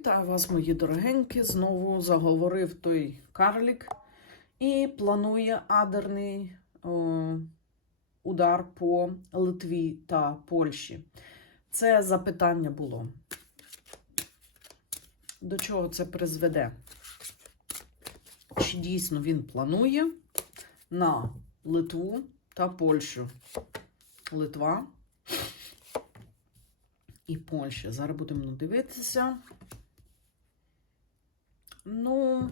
Вітаю вас, мої дорогенькі. Знову заговорив той карлік і планує адерний о, удар по Литві та Польщі. Це запитання було. До чого це призведе? Чи дійсно він планує на Литву та Польщу? Литва і Польща. Зараз будемо дивитися. Ну,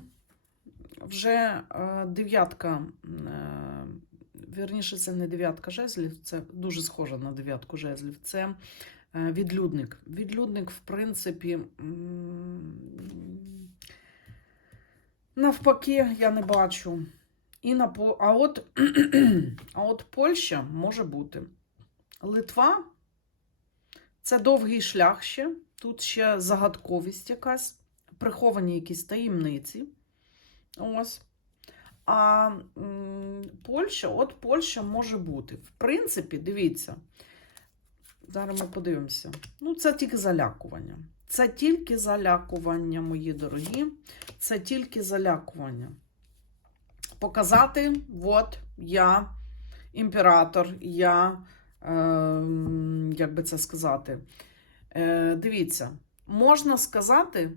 вже е, дев'ятка, е, вірніше, це не дев'ятка жезлів, це дуже схоже на дев'ятку жезлів. Це е, відлюдник. Відлюдник, в принципі, навпаки, я не бачу. І на, а, от, а от Польща може бути. Литва це довгий шлях ще. Тут ще загадковість якась, приховані якісь таємниці. Ось. А Польща, от Польща може бути. В принципі, дивіться. Зараз ми подивимося. Ну, це тільки залякування. Це тільки залякування, мої дорогі. Це тільки залякування. Показати, от я імператор, я, е, як би це сказати, е, дивіться, можна сказати,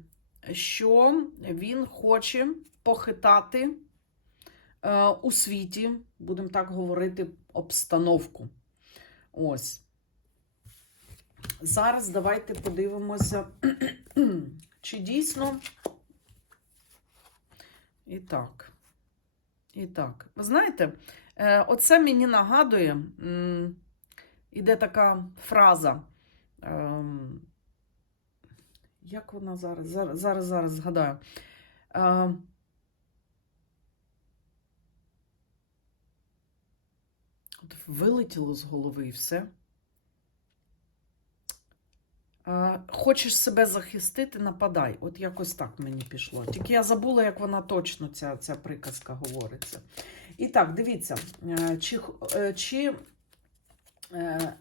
що він хоче похитати е, у світі, будемо так говорити, обстановку. Ось. Зараз давайте подивимося, чи дійсно. І так. І так. Ви знаєте, е, оце мені нагадує, іде така фраза. Як вона зараз? Зараз, зараз, зараз згадаю. Е, От вилетіло з голови і все. Е, Хочеш себе захистити, нападай. От якось так мені пішло. Тільки я забула, як вона точно ця, ця приказка говориться. І так, дивіться, е, чи, е, чи, е,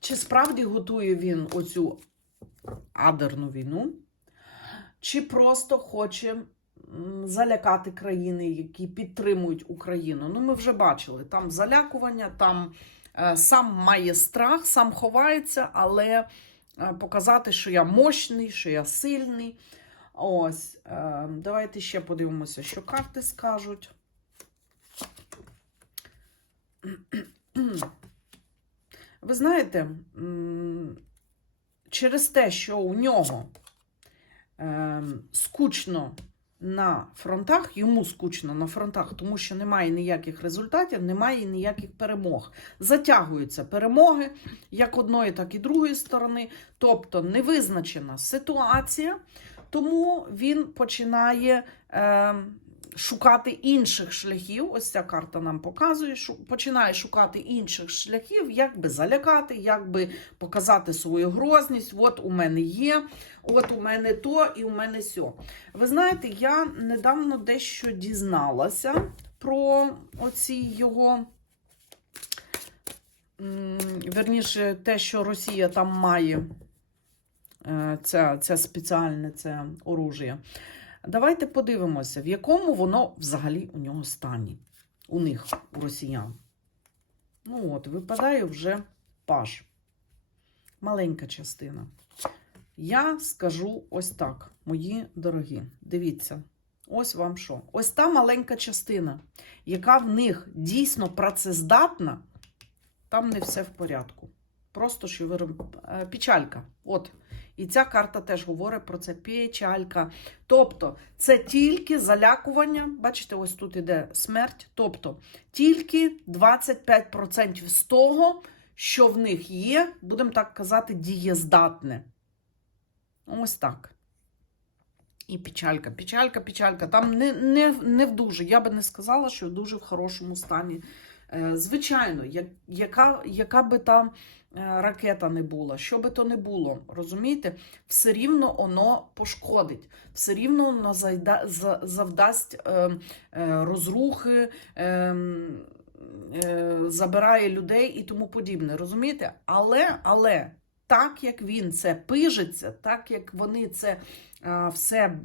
чи справді готує він оцю адерну війну, чи просто хоче залякати країни, які підтримують Україну. Ну, ми вже бачили, там залякування, там е, сам має страх, сам ховається, але е, показати, що я мощний, що я сильний. Ось, е, давайте ще подивимося, що карти скажуть. Ви знаєте, через те, що у нього е, скучно на фронтах, йому скучно на фронтах, тому що немає ніяких результатів, немає ніяких перемог. Затягуються перемоги як одної, так і другої сторони, тобто невизначена ситуація, тому він починає. Е, Шукати інших шляхів, ось ця карта нам показує, починає шукати інших шляхів, як би залякати, як би показати свою грозність. От у мене є, от у мене то і у мене сьо. Ви знаєте, я недавно дещо дізналася про оці його. Верніше, те, що Росія там має це, це спеціальне це оружие. Давайте подивимося, в якому воно взагалі у нього стані. У них, у росіян. Ну от, випадає вже паж. Маленька частина. Я скажу ось так, мої дорогі. Дивіться, ось вам що. Ось та маленька частина, яка в них дійсно працездатна, там не все в порядку. Просто що ви е, печалька. От. І ця карта теж говорить про це печалька. Тобто, це тільки залякування. Бачите, ось тут іде смерть. Тобто, тільки 25% з того, що в них є, будемо так казати, дієздатне. Ось так. І печалька, печалька, печалька. Там не, не, не в дуже. Я би не сказала, що дуже в хорошому стані. Е, Звичайно, яка, яка би там ракета не була, що би то не було, розумієте, все рівно воно пошкодить, все рівно воно завдасть е, е, розрухи, е, е, забирає людей і тому подібне. Розумієте? Але, але так, як він це пижиться, так як вони це е, все,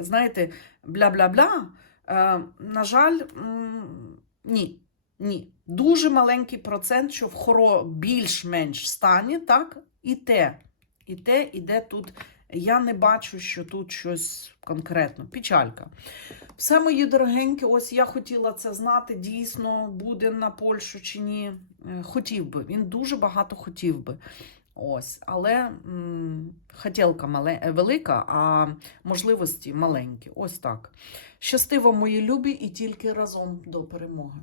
знаєте, бля-бля-бля, е, на жаль, м, ні. Ні. Дуже маленький процент, що в хоро більш-менш стані, так, і те. І те, іде тут. Я не бачу, що тут щось конкретно. Печалька. Все, мої дорогенькі, ось я хотіла це знати, дійсно буде на Польщу чи ні. Е, Хотів би, він дуже багато хотів би. Ось, але хотілка е, велика, а можливості маленькі. Ось так. Щастиво, мої любі, і тільки разом до перемоги.